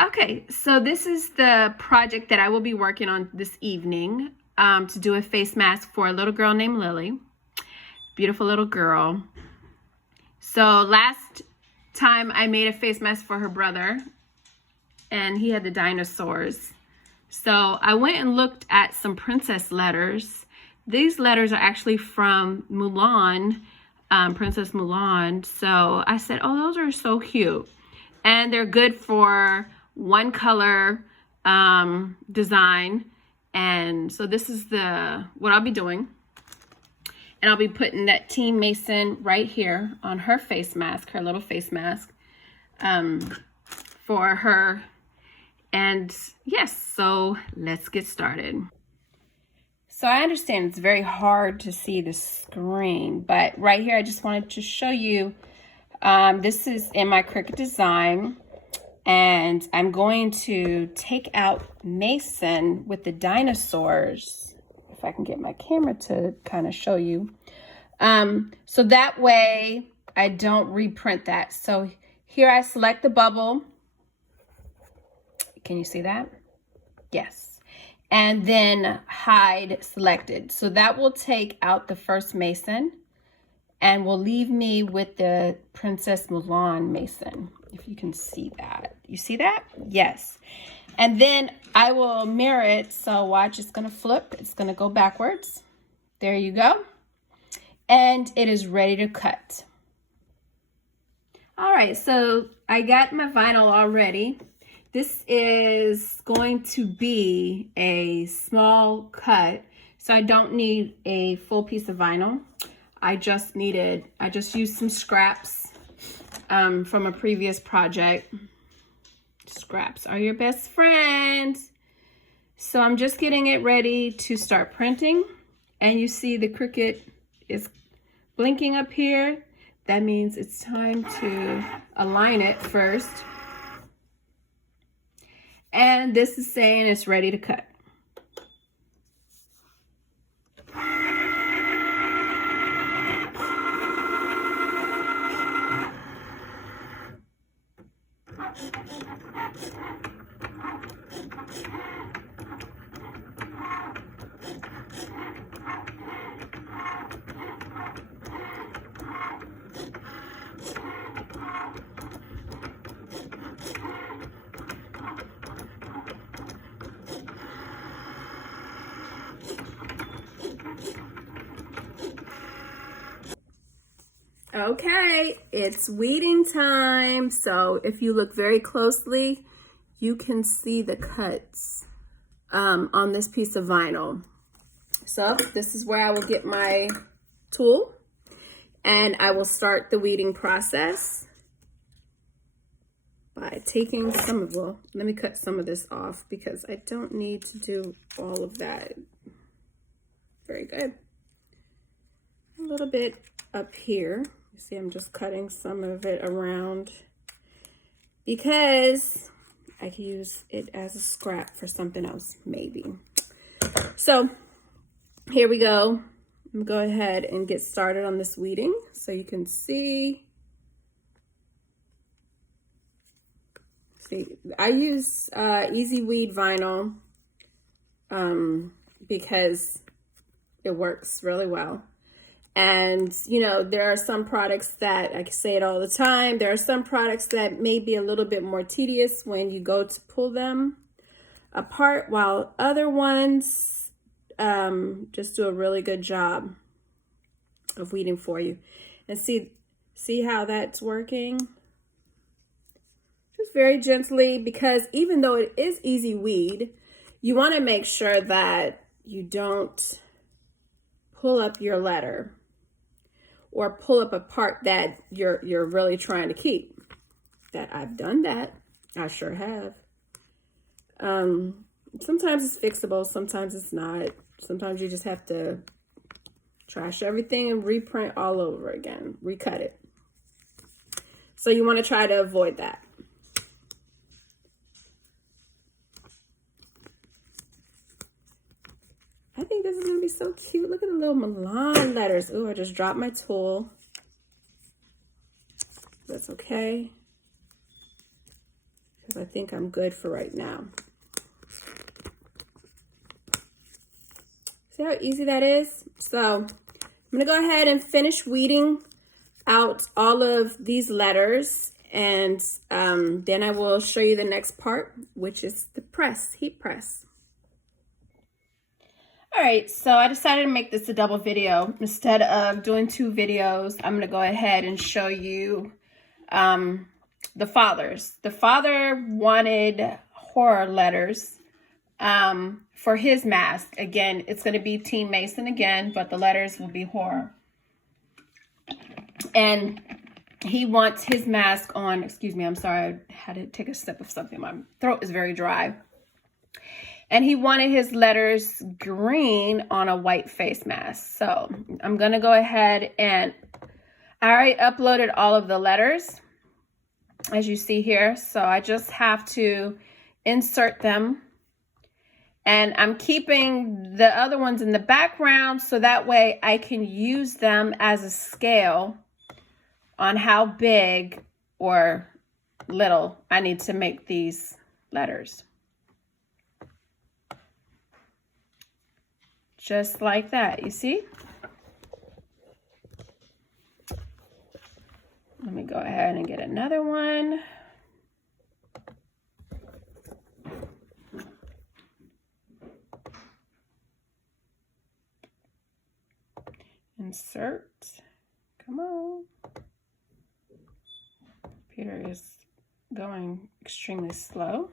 Okay, so this is the project that I will be working on this evening to do a face mask for a little girl named Lily. Beautiful little girl. So last time I made a face mask for her brother and he had the dinosaurs. So I went and looked at some princess letters. These letters are actually from Mulan, Princess Mulan. So I said, oh, those are so cute. And they're good for one color design. And so this is what I'll be doing. And I'll be putting that Team Mason right here on her face mask, her little face mask for her. And yes, so let's get started. So I understand it's very hard to see the screen, but right here I just wanted to show you, this is in my Cricut design, and I'm going to take out Mason with the dinosaurs, if I can get my camera to kind of show you. So that way I don't reprint that. So here I select the bubble. Can you see that? Yes. And then hide selected. So that will take out the first Mason and will leave me with the Princess Mulan Mason, if you can see that. You see that? Yes. And then I will mirror it. So watch, it's gonna flip. It's gonna go backwards. There you go. And it is ready to cut. All right, so I got my vinyl already. This is going to be a small cut, so I don't need a full piece of vinyl. I just used some scraps from a previous project. Scraps are your best friends. So I'm just getting it ready to start printing. And you see the Cricut is blinking up here. That means it's time to align it first. And this is saying it's ready to cut. Okay, it's weeding time. So if you look very closely, you can see the cuts on this piece of vinyl. So this is where I will get my tool and I will start the weeding process by taking some of, well, let me cut some of this off because I don't need to do all of that. Very good. A little bit up here. You see, I'm just cutting some of it around because I could use it as a scrap for something else, maybe. So here we go. I'm gonna go ahead and get started on this weeding so you can see. See, I use Easy Weed vinyl because it works really well. And, you know, there are some products that, I can say it all the time, there are some products that may be a little bit more tedious when you go to pull them apart, while other ones just do a really good job of weeding for you. And see how that's working? Just very gently, because even though it is Easy Weed, you want to make sure that you don't pull up your letter or pull up a part that you're really trying to keep. That I've done that. I sure have. Sometimes it's fixable, sometimes it's not. Sometimes you just have to trash everything and reprint all over again, recut it. So you want to try to avoid that. I think this is going to be so cute. Look at the little Mulan letters. Oh, I just dropped my tool. That's okay. because I think I'm good for right now. See how easy that is? So I'm gonna go ahead and finish weeding out all of these letters, and then I will show you the next part, which is the press, heat press. All right, so I decided to make this a double video. Instead of doing 2 videos, I'm gonna go ahead and show you the fathers. The father wanted horror letters for his mask. Again, it's gonna be Team Mason again, but the letters will be horror. And he wants his mask on, excuse me, I'm sorry, I had to take a sip of something. My throat is very dry. And he wanted his letters green on a white face mask. So I'm gonna go ahead and I already uploaded all of the letters, as you see here. So I just have to insert them. And I'm keeping the other ones in the background so that way I can use them as a scale on how big or little I need to make these letters. Just like that, you see? Let me go ahead and get another one. Insert. Come on. Peter is going extremely slow.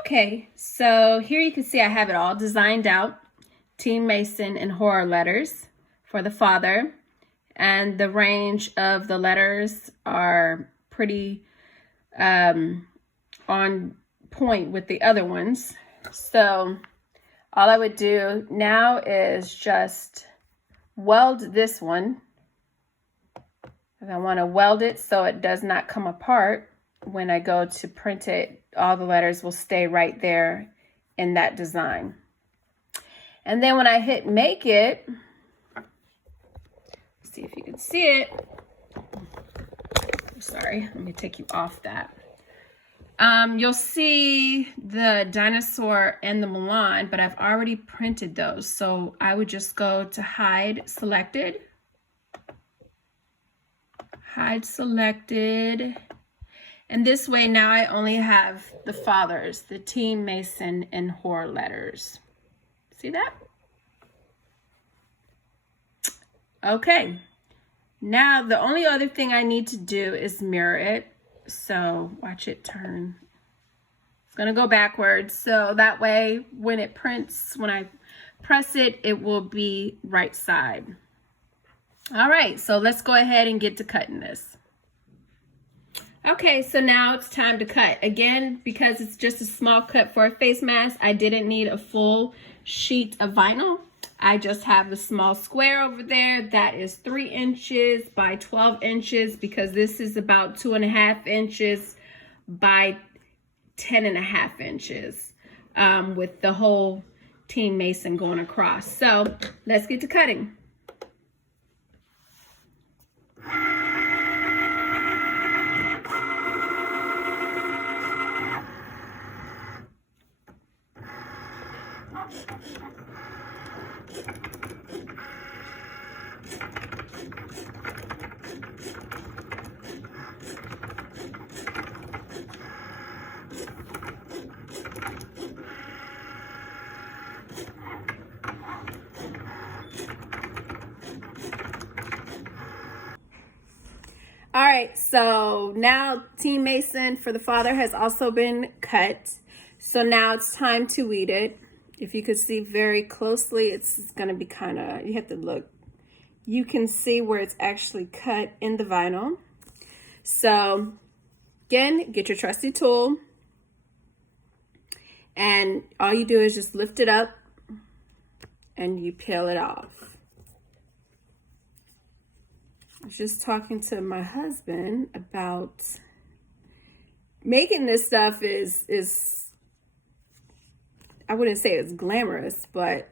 Okay, so here you can see I have it all designed out. Team Mason and horror letters for the father. And the range of the letters are pretty on point with the other ones. So all I would do now is just weld this one. And I want to weld it so it does not come apart. When I go to print it, all the letters will stay right there in that design. And then when I hit make it, see if you can see it. Sorry, let me take you off that. You'll see the dinosaur and the Milan, but I've already printed those. So I would just go to hide selected. Hide selected. And this way now I only have the fathers, the Team Mason and horror letters. See that? Okay. Now the only other thing I need to do is mirror it. So watch it turn. It's gonna go backwards. So that way when it prints, when I press it, it will be right side. All right, so let's go ahead and get to cutting this. Okay, so now it's time to cut. Again, because it's just a small cut for a face mask, I didn't need a full sheet of vinyl. I just have a small square over there that is 3 inches by 12 inches because this is about 2.5 inches by 10.5 inches with the whole Team Mason going across. So let's get to cutting. All right, so now Team Mason for the father has also been cut. So now it's time to weed it. If you could see very closely, it's going to be kind of, you have to look. You can see where it's actually cut in the vinyl. So again, get your trusty tool. And all you do is just lift it up and you peel it off. I was just talking to my husband about making this stuff is I wouldn't say it's glamorous, but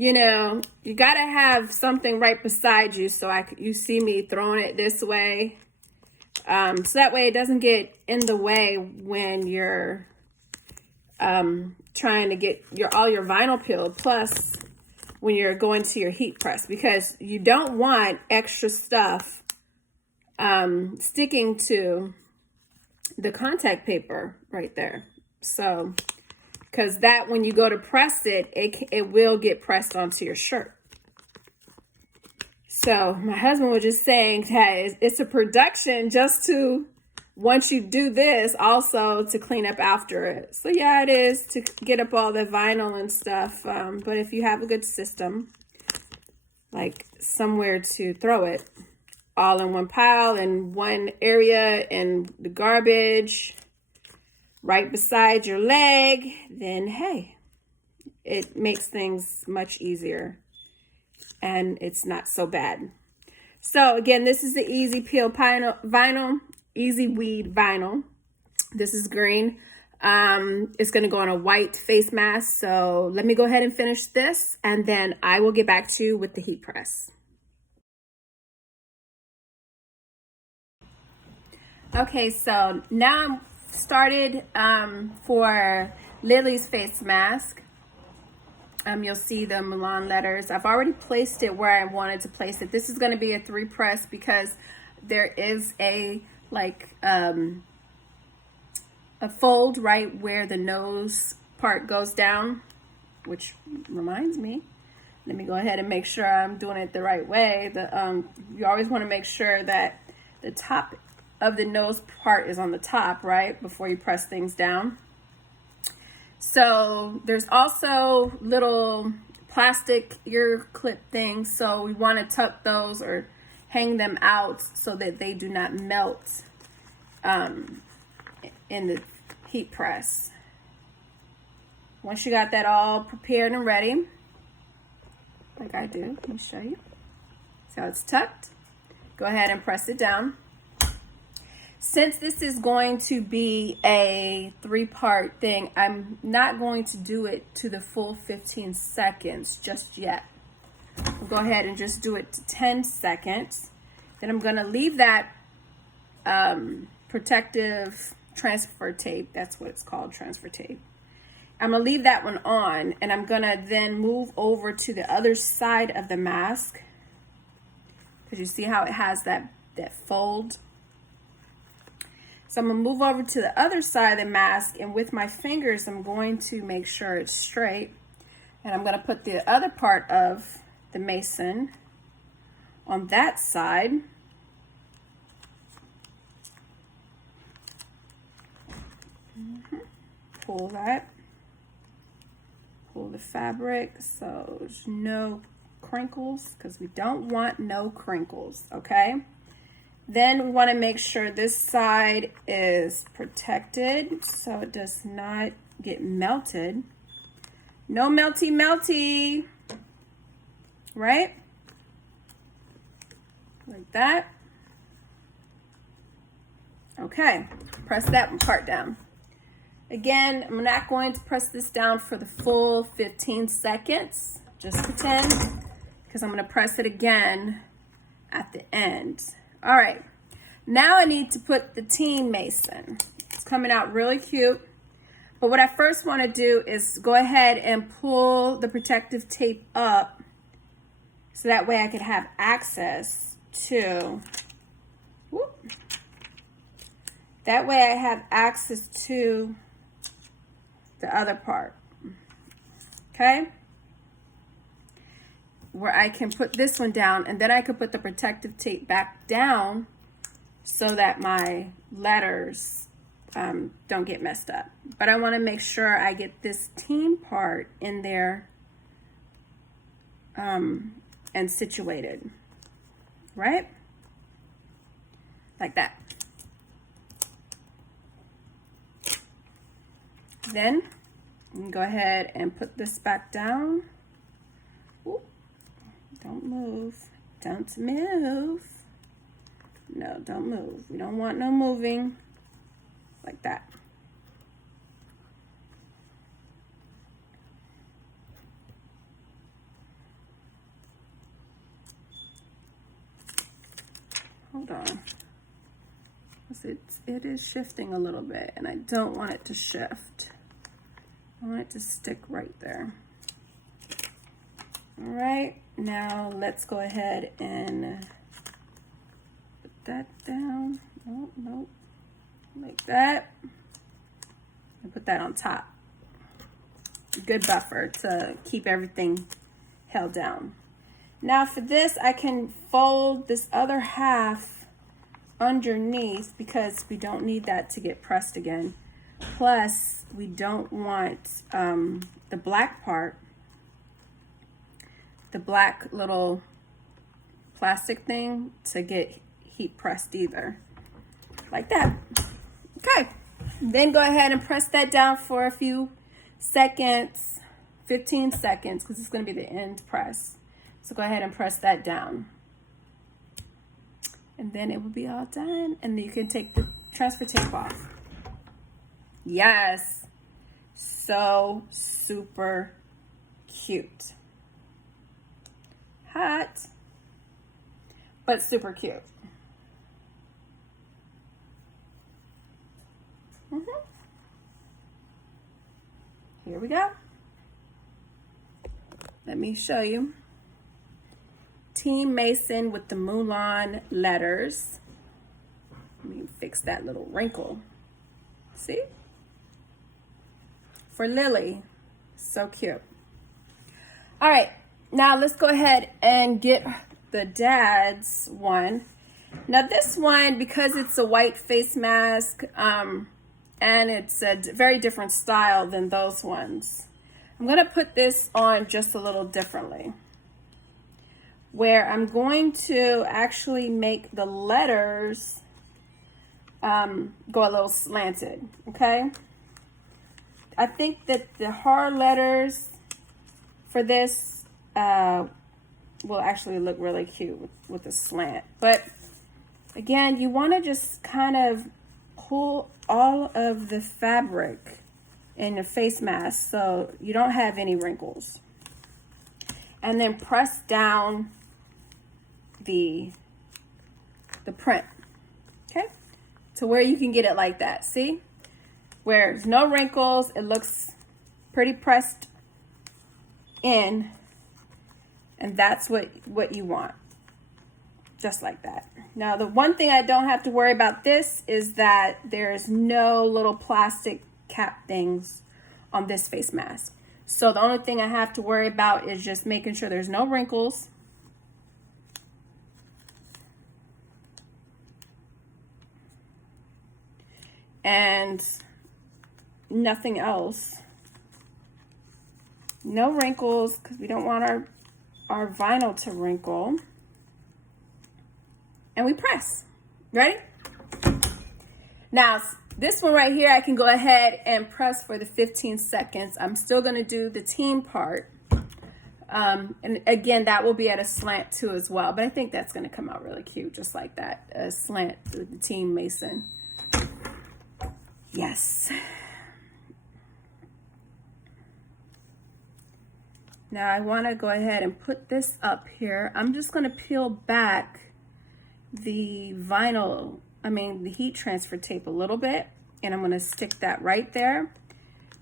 you know, you gotta have something right beside you. So you see me throwing it this way. So that way it doesn't get in the way when you're trying to get all your vinyl peeled, plus when you're going to your heat press, because you don't want extra stuff sticking to the contact paper right there. So, because that when you go to press it, it will get pressed onto your shirt. So my husband was just saying that it's a production just to, once you do this, also to clean up after it. So yeah, it is to get up all the vinyl and stuff. But if you have a good system, like somewhere to throw it, all in one pile in one area and the garbage right beside your leg, then hey, it makes things much easier. And it's not so bad. So again, this is the Easy Peel vinyl, Easy Weed vinyl. This is green. It's going to go on a white face mask. So let me go ahead and finish this, and then I will get back to you with the heat press. Okay, so now I'm started for Lily's face mask. You'll see the Milan letters. I've already placed it where I wanted to place it. This is going to be a 3 press because there is a fold right where the nose part goes down, which reminds me, let me go ahead and make sure I'm doing it the right way. You always want to make sure that the top of the nose part is on the top, right, before you press things down. So there's also little plastic ear clip things. So we want to tuck those or hang them out so that they do not melt in the heat press. Once you got that all prepared and ready, like I do, let me show you. So it's tucked. Go ahead and press it down. Since this is going to be a 3-part thing, I'm not going to do it to the full 15 seconds just yet. We'll go ahead and just do it to 10 seconds. Then I'm going to leave that protective transfer tape. That's what it's called, transfer tape. I'm going to leave that one on, and I'm going to then move over to the other side of the mask, because you see how it has that fold. So I'm going to move over to the other side of the mask, and with my fingers, I'm going to make sure it's straight. And I'm going to put the other part of the mason on that side. Pull that. Pull the fabric so there's no crinkles, because we don't want no crinkles, okay? Then we want to make sure this side is protected so it does not get melted. No melty, right? Like that. Okay, press that part down. Again, I'm not going to press this down for the full 15 seconds. Just pretend, because I'm going to press it again at the end. All right, now I need to put the teen mason. It's coming out really cute. But what I first want to do is go ahead and pull the protective tape up so that way I could have access to, that way I have access to the other part, okay? Where I can put this one down, and then I could put the protective tape back down so that my letters don't get messed up. But I want to make sure I get this teen part in there and situated, right? Like that. Then you can go ahead and put this back down. Ooh. Don't move. Don't move. No, don't move. We don't want no moving. Like that. Hold on. It is shifting a little bit, and I don't want it to shift. I want it to stick right there. All right, now let's go ahead and put that down. Oh, nope. Like that. And put that on top. Good buffer to keep everything held down. Now for this, I can fold this other half underneath because we don't need that to get pressed again. Plus, we don't want the black part, the black little plastic thing, to get heat pressed either. Like that. Okay. Then go ahead and press that down for a few seconds, 15 seconds, because it's going to be the end press. So go ahead and press that down. And then it will be all done. And then you can take the transfer tape off. Yes. So super cute. Hot, but super cute. Here we go. Let me show you. Team Mason with the Mulan letters. Let me fix that little wrinkle. See? For Lily. So cute. All right. Now let's go ahead and get the dad's one. Now this one, because it's a white face mask, and it's a very different style than those ones, I'm going to put this on just a little differently, where I'm going to actually make the letters go a little slanted, okay? I think that the hard letters for this will actually look really cute with a slant. But again, you want to just kind of pull all of the fabric in your face mask so you don't have any wrinkles. And then press down the print, okay? To where you can get it like that, see? Where there's no wrinkles, it looks pretty pressed in, and that's what you want. Just like that. Now, the one thing I don't have to worry about this is that there's no little plastic cap things on this face mask. So the only thing I have to worry about is just making sure there's no wrinkles. And nothing else. No wrinkles, because we don't want our vinyl to wrinkle. And we press. Ready? Now, this one right here, I can go ahead and press for the 15 seconds. I'm still going to do the team part. And again, that will be at a slant too as well. But I think that's going to come out really cute, just like that. A slant with the Team Mason. Yes. Now I want to go ahead and put this up here. I'm just going to peel back the the heat transfer tape a little bit, and I'm going to stick that right there.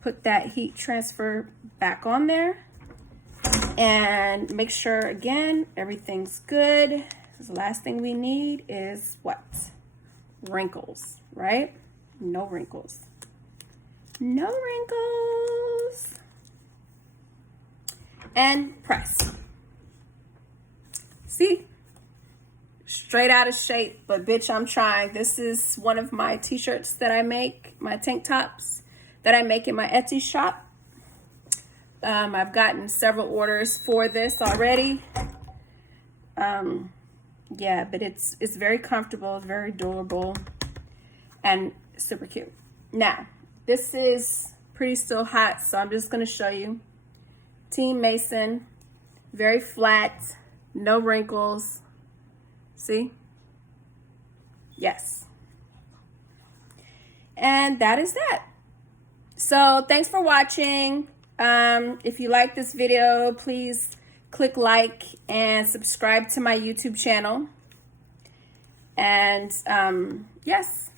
Put that heat transfer back on there and make sure again everything's good. The last thing we need is what? Wrinkles, right? No wrinkles. No wrinkles. And press. See? Straight out of shape, but bitch, I'm trying. This is one of my t-shirts that I make, my tank tops that I make in my Etsy shop. I've gotten several orders for this already. Yeah, but it's very comfortable, it's very durable, and super cute. Now, this is pretty still hot, so I'm just going to show you. Team Mason, very flat, no wrinkles. See? Yes. And that is that. So thanks for watching. If you like this video, please click like and subscribe to my YouTube channel. And yes,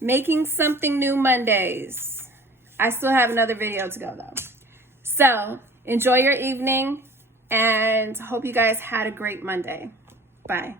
Making something new Mondays. I still have another video to go though. So enjoy your evening and hope you guys had a great Monday. Bye.